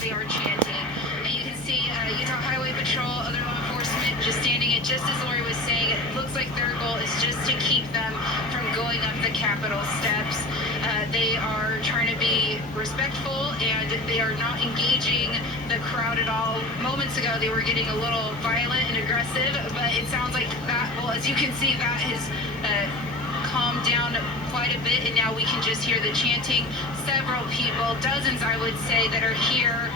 they are chanting. And you can see Utah Highway Patrol, other law enforcement just standing it. Just as Lori was saying, it looks like their goal is just to keep them from going up the Capitol steps. They are trying to be respectful, and they are not engaging the crowd at all. Moments ago, they were getting a little violent and aggressive, but it sounds like that, well, as you can see, that has calmed down quite a bit, and now we can just hear the chanting. Several people, dozens I would say, that are here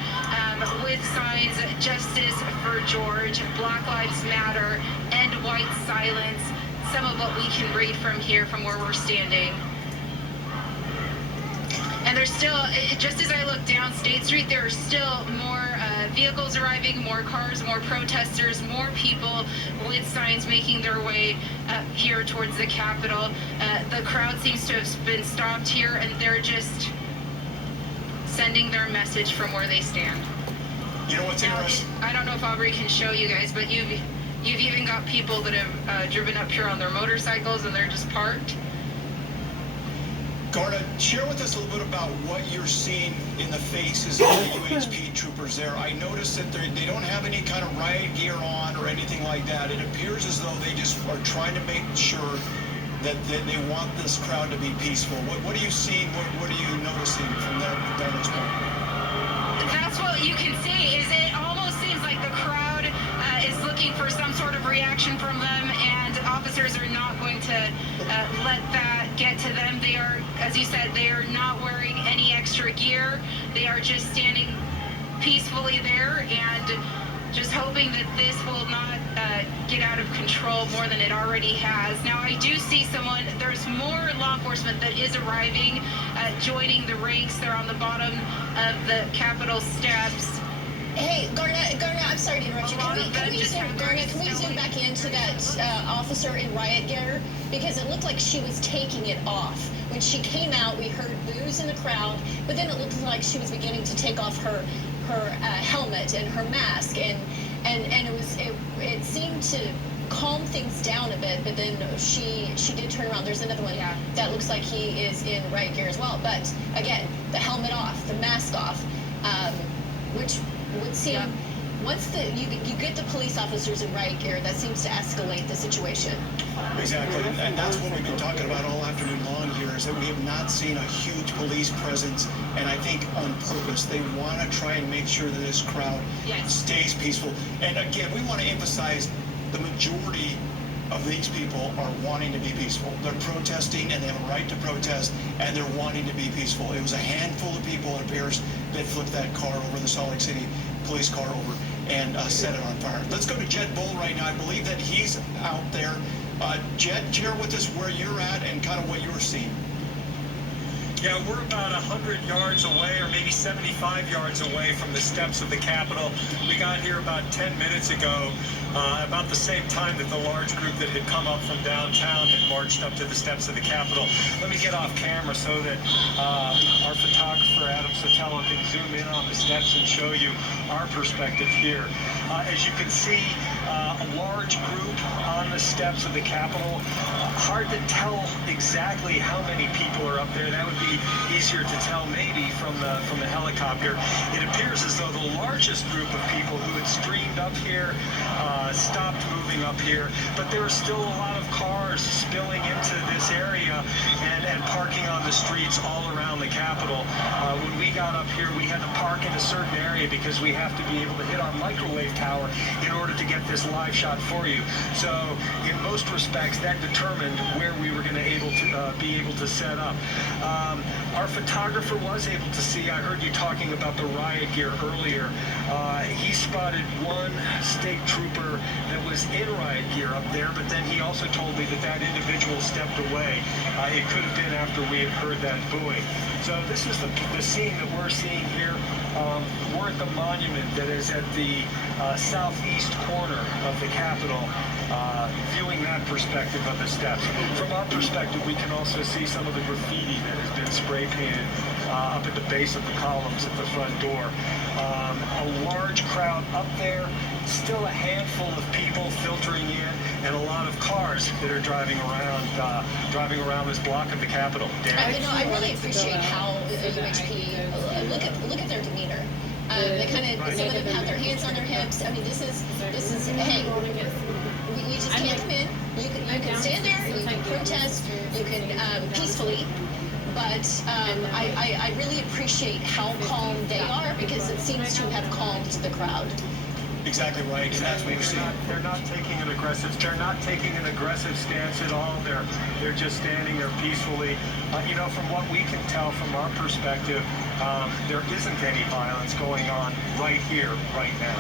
with signs, Justice for George, Black Lives Matter, End White Silence. Some of what we can read from here, from where we're standing. And there's still, just as I look down State Street, there are still more vehicles arriving, more cars, more protesters, more people with signs making their way here towards the Capitol. The crowd seems to have been stopped here, and they're just sending their message from where they stand. You know what's interesting? I don't know if Aubrey can show you guys, but you've even got people that have driven up here on their motorcycles, and they're just parked. Garda, share with us a little bit about what you're seeing in the faces of the UHP troopers there. I noticed that they don't have any kind of riot gear on or anything like that. It appears as though they just are trying to make sure that they want this crowd to be peaceful. What are you seeing? What are you noticing from that vantage point? That's what you can see. Is it almost seems like the crowd is looking for some sort of reaction from them, and officers are not going to let that get to them. They are, as you said, they are not wearing any extra gear. They are just standing peacefully there and just hoping that this will not get out of control more than it already has. Now, I do see there's more law enforcement that is arriving, joining the ranks. They're on the bottom of the Capitol steps. Hey, Garna, I'm sorry to interrupt you. Can we zoom back into that officer in riot gear? Because it looked like she was taking it off. When she came out, we heard boos in the crowd, but then it looked like she was beginning to take off her helmet and her mask, and it seemed to calm things down a bit, but then she did turn around. There's another one that looks like he is in riot gear as well, but again, the helmet off, the mask off, which would seem, once you get the police officers in riot gear, that seems to escalate the situation. Exactly, and that's what we've been talking about all afternoon long here, is that we have not seen a huge police presence, and I think on purpose. They want to try and make sure that this crowd stays peaceful. And again, we want to emphasize the majority of these people are wanting to be peaceful. They're protesting, and they have a right to protest, and they're wanting to be peaceful. It was a handful of people, it appears, that flipped that car over, the Salt Lake City police car over, and set it on fire. Let's go to Jed Bull right now. I believe that he's out there. Jed, share with us where you're at and kind of what you're seeing. Yeah, we're about 100 yards away, or maybe 75 yards away from the steps of the Capitol. We got here about 10 minutes ago, about the same time that the large group that had come up from downtown had marched up to the steps of the Capitol. Let me get off camera so that our photographer, Adam Sotelo, can zoom in on the steps and show you our perspective here. As you can see, a large group on the steps of the Capitol. Hard to tell exactly how many people are up there. That would be easier to tell maybe from the helicopter. It appears as though the largest group of people who had streamed up here stopped moving up here, but there were still a lot of cars spilling into this area and parking on the streets all around the Capitol. When we got up here, we had to park in a certain area because we have to be able to hit our microwave tower in order to get this live shot for you. So in most respects, that determined where we were going to be able to set up. Our photographer was able to see, I heard you talking about the riot gear earlier. He spotted one state trooper that was in riot gear up there, but then he also told me that that individual stepped away. It could have been after we had heard that booing. So this is the scene that we're seeing here. We're at the monument that is at the southeast corner of the Capitol, viewing that perspective of the steps. From our perspective, we can also see some of the graffiti that has been spray painted up at the base of the columns at the front door. A large crowd up there, still a handful of people filtering in, and a lot of cars that are driving around this block of the Capitol. I really appreciate how UHP look at their demeanor. They kind of, some of them have their hands on their hips. I mean, this is hey, you just can't come in. You can stand there, you can protest, you can peacefully. But I really appreciate how calm they are, because it seems to have calmed the crowd. Exactly right, and that's what we're seeing. They're not taking an aggressive stance at all. They're just standing there peacefully. You know, from what we can tell from our perspective, there isn't any violence going on right here, right now.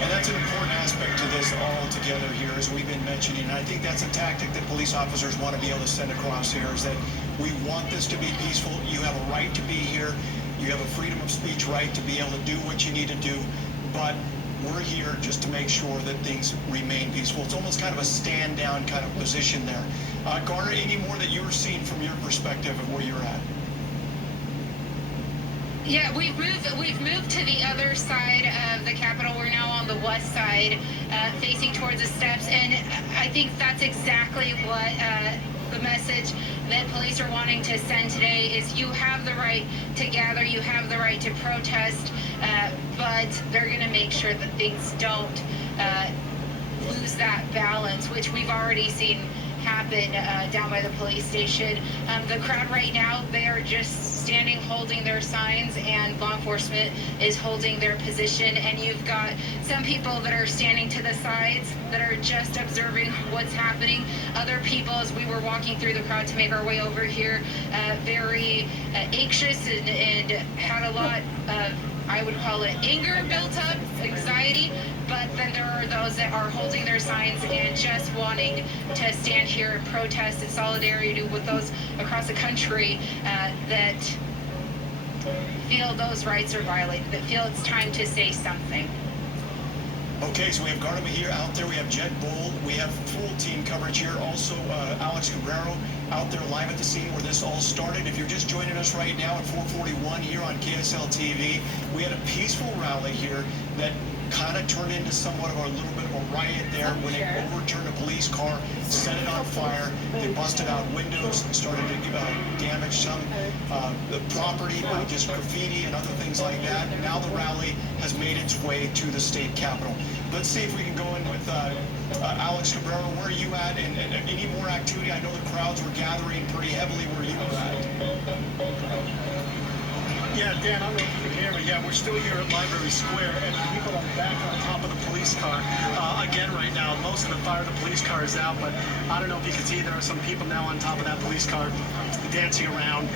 And that's an important aspect to this all together here, as we've been mentioning. And I think that's a tactic that police officers want to be able to send across here, is that we want this to be peaceful. You have a right to be here. You have a freedom of speech right to be able to do what you need to do. But we're here just to make sure that things remain peaceful. It's almost kind of a stand down kind of position there. Garner, any more that you were seeing from your perspective of where you're at? Yeah, we've moved to the other side of the Capitol. We're now on the west side, facing towards the steps, and I think that's exactly what the message that police are wanting to send today is: you have the right to gather, you have the right to protest, but they're going to make sure that things don't lose that balance, which we've already seen happen down by the police station. The crowd right now, they are just standing holding their signs, and law enforcement is holding their position, and you've got some people that are standing to the sides that are just observing what's happening. Other people, as we were walking through the crowd to make our way over here, very anxious and had a lot of, I would call it, anger built up, anxiety. But then there are those that are holding their signs and just wanting to stand here and protest in solidarity with those across the country that feel those rights are violated, that feel it's time to say something. Okay, so we have Garner here out there. We have Jed Bull. We have full team coverage here. Also, Alex Cabrero out there live at the scene where this all started. If you're just joining us right now at 441 here on KSL TV, we had a peaceful rally here that kind of turned into somewhat of a little bit of a riot there when they overturned a police car, set it on fire. They busted out windows, started to damage some the property by just graffiti and other things like that. And now the rally has made its way to the state capitol. Let's see if we can go in with Alex Cabrero. Where are you at? And any more activity? I know the crowds were gathering pretty heavily where you were at. Yeah, Dan, I don't know if you can hear me. Yeah, we're still here at Library Square, and people are back on top of the police car. Again, right now, most of the fire of the police car is out, but I don't know if you can see, there are some people now on top of that police car dancing around,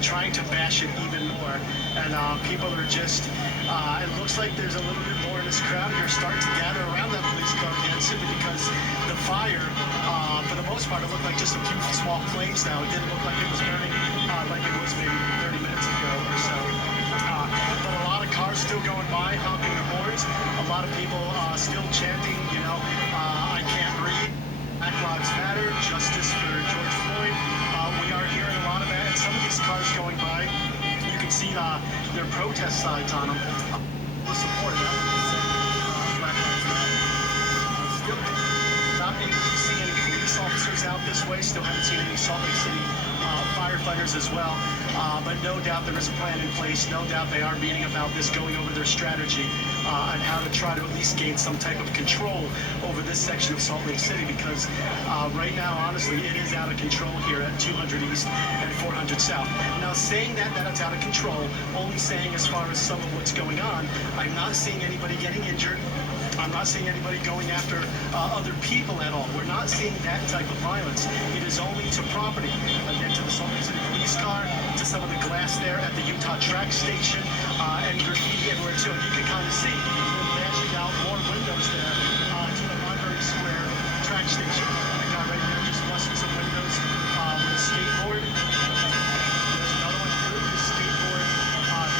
trying to bash it even more. And people are just, it looks like there's a little bit more in this crowd here starting to gather around that police car again, simply because the fire, for the most part, it looked like just a few small flames now. It didn't look like it was burning like it was maybe 30 minutes ago or so. But a lot of cars still going by, honking their horns. A lot of people still chanting, you know, I can't breathe. Black Lives Matter, justice for George Floyd. We are hearing a lot of that. And some of these cars going by, you can see their protest signs on them. The support that Black Lives Matter. Still not able to see any police officers out this way. Still haven't seen any Salt Lake City firefighters as well. But no doubt there is a plan in place. No doubt they are meeting about this, going over their strategy on how to try to at least gain some type of control over this section of Salt Lake City, because right now, honestly, it is out of control here at 200 East and 400 South. Now, saying that it's out of control, only saying as far as some of what's going on, I'm not seeing anybody getting injured. I'm not seeing anybody going after other people at all. We're not seeing that type of violence. It is only to property. Again, to the Salt Lake City police car, to some of the glass there at the Utah track station, and graffiti everywhere too. And you can kind of see them bashing out more windows there to the Library Square track station. The guy right there just busting some windows with a skateboard. There's another one through his skateboard,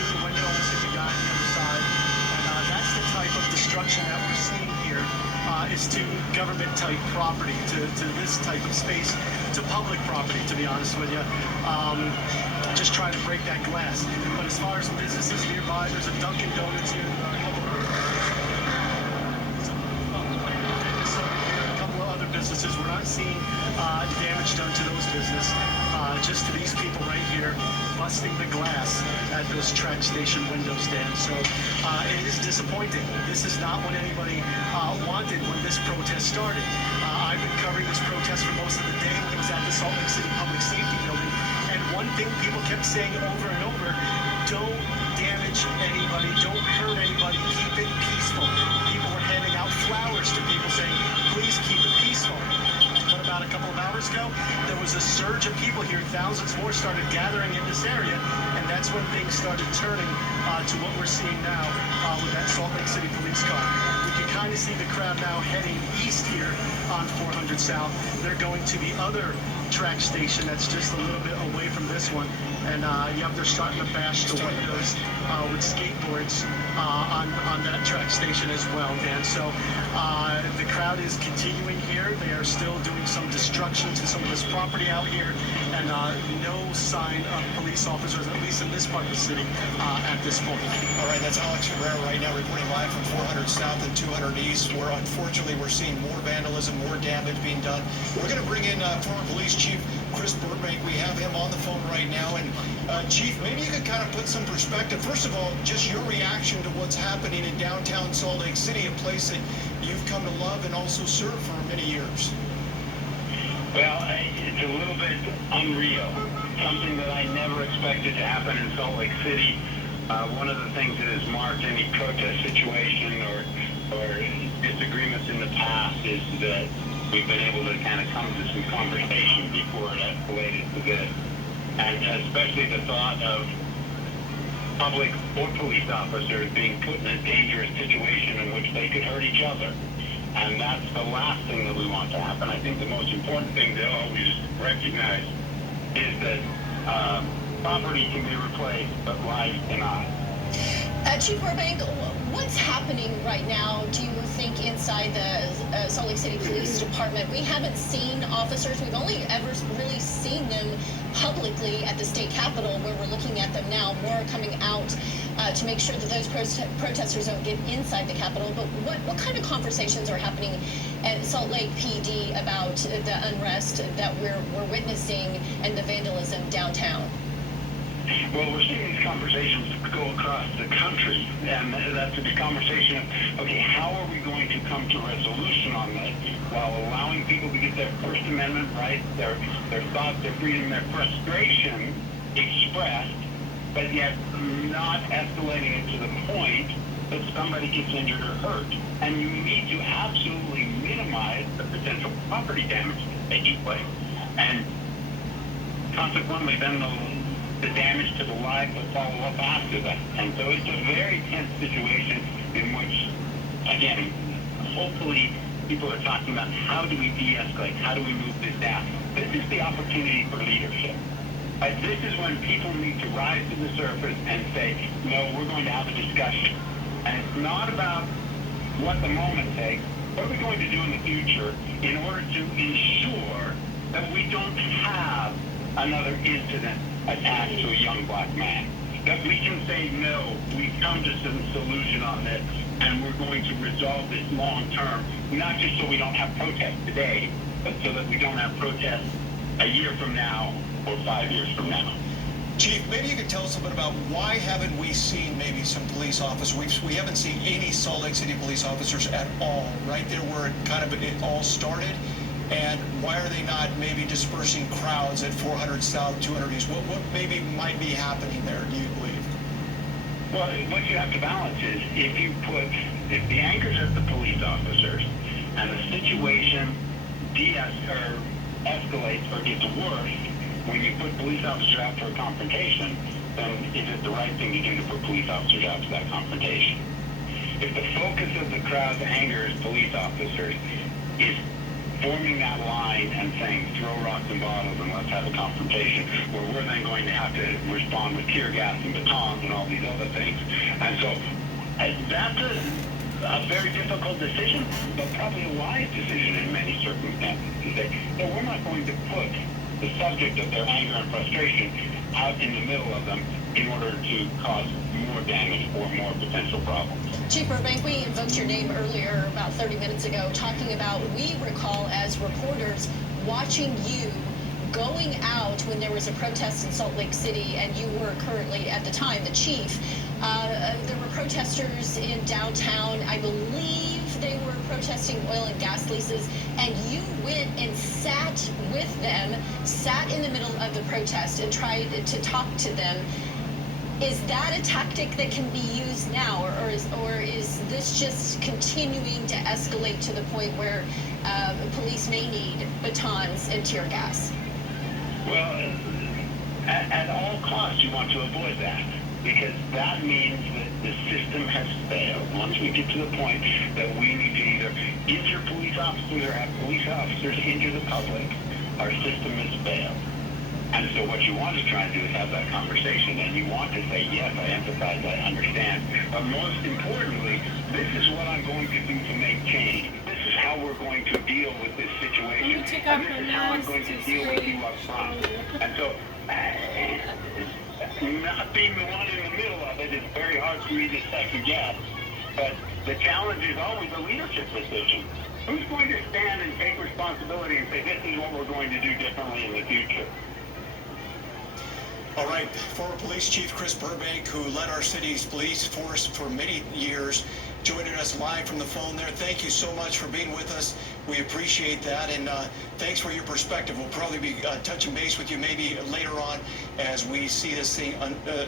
through the window, almost hit the guy on the other side. And that's the type of destruction that we're seeing here, is to government-type property, to this type of space, to public property, to be honest with you. Just trying to break that glass. But as far as businesses nearby, there's a Dunkin' Donuts here. A couple of other businesses. We're not seeing damage done to those businesses, just to these people right here. busting the glass at those track station windows, Dan. So it is disappointing. This is not what anybody wanted when this protest started. I've been covering this protest for most of the day when it was at the Salt Lake City Public Safety Building. And one thing people kept saying over and over, don't damage anybody, don't hurt anybody, keep it peaceful. People were handing out flowers to people saying, please keep it peaceful. But about a couple of hours ago, there was a surge of people here. Thousands more started gathering in this area, and that's when things started turning to what we're seeing now with that Salt Lake City police car. We can kind of see the crowd now heading east here on 400 South. They're going to the other track station that's just a little bit away from this one, and they're starting to bash the windows with skateboards on that track station as well, Dan. So the crowd is continuing here. They are still doing some destruction to some of this property out here, and no sign of police officers, at least in this part of the city, at this point. All right, that's Alex Herrera right now reporting live from 400 South and 200 East, where unfortunately we're seeing more vandalism, more damage being done. We're going to bring in former police chief Chris Burbank. We have him on the phone right now. And Chief, maybe you could kind of put some perspective. First of all, just your reaction to what's happening in downtown Salt Lake City, a place that you've come to love and also served for many years. Well, it's a little bit unreal. Something that I never expected to happen in Salt Lake City. One of the things that has marked any protest situation or disagreements in the past is that we've been able to kind of come to some conversation before it escalated to this. And especially the thought of public or police officers being put in a dangerous situation in which they could hurt each other. And that's the last thing that we want to happen. I think the most important thing to always recognize is that property can be replaced, but life cannot. Chief Burbank, what's happening right now, do you think, inside the Salt Lake City Police Department? We haven't seen officers. We've only ever really seen them publicly at the state capitol, where we're looking at them now. More are coming out to make sure that those protesters don't get inside the capitol. But what kind of conversations are happening at Salt Lake PD about the unrest that we're witnessing and the vandalism downtown? Well, we're seeing these conversations go across the country, and that's a conversation of, okay, how are we going to come to resolution on this while allowing people to get their First Amendment rights, their thoughts, their freedom, their frustration expressed, but yet not escalating it to the point that somebody gets injured or hurt. And you need to absolutely minimize the potential property damage taking place. And consequently, then the damage to the lives that follow up after that. And so it's a very tense situation in which, again, hopefully people are talking about how do we de-escalate, how do we move this down. This is the opportunity for leadership. This is when people need to rise to the surface and say, no, we're going to have a discussion. And it's not about what the moment takes. What are we going to do in the future in order to ensure that we don't have another incident attached to a young black man? That we can say, no, we've come to some solution on this, and we're going to resolve this long term, not just so we don't have protests today, but so that we don't have protests a year from now or 5 years from now. Chief, maybe you could tell us a bit about why haven't we seen maybe some police officers? We haven't seen any Salt Lake City police officers at all, right there where it all started. And why are they not maybe dispersing crowds at 400 South, 200 East? What maybe might be happening there, do you believe? Well, what you have to balance is if the anchor's at the police officers and the situation escalates or gets worse when you put police officers out for a confrontation, then is it the right thing to do to put police officers out for that confrontation? If the focus of the crowd's anger is police officers, is forming that line and saying, throw rocks and bottles and let's have a confrontation, where we're then going to have to respond with tear gas and batons and all these other things. And so that's a very difficult decision, but probably a wise decision in many circumstances. To say, no, we're not going to put the subject of their anger and frustration out in the middle of them in order to cause more damage or more potential problems. Chief Burbank, we invoked your name earlier, about 30 minutes ago, talking about, we recall as reporters watching you going out when there was a protest in Salt Lake City, and you were currently, at the time, the chief. There were protesters in downtown. I believe they were protesting oil and gas leases, and you went and sat with them, sat in the middle of the protest and tried to talk to them. Is that a tactic that can be used now, or is this just continuing to escalate to the point where police may need batons and tear gas? Well, at all costs, you want to avoid that, because that means that the system has failed. Once we get to the point that we need to either injure police officers or have police officers injure the public, our system has failed. And so what you want to try and do is have that conversation, and you want to say, yes, I empathize, I understand. But most importantly, this is what I'm going to do to make change. This is how we're going to deal with this situation. And this is how I'm going to deal with you up front. And so not being the one in the middle of it is very hard for me to second guess. But the challenge is always a leadership decision. Who's going to stand and take responsibility and say, this is what we're going to do differently in the future? All right, former police chief Chris Burbank, who led our city's police force for many years, joining us live from the phone there. Thank you so much for being with us. We appreciate that, and thanks for your perspective. We'll probably be touching base with you maybe later on as we see this thing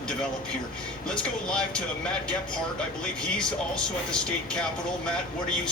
develop here. Let's go live to Matt Gephardt. I believe he's also at the state capitol. Matt, what do you see?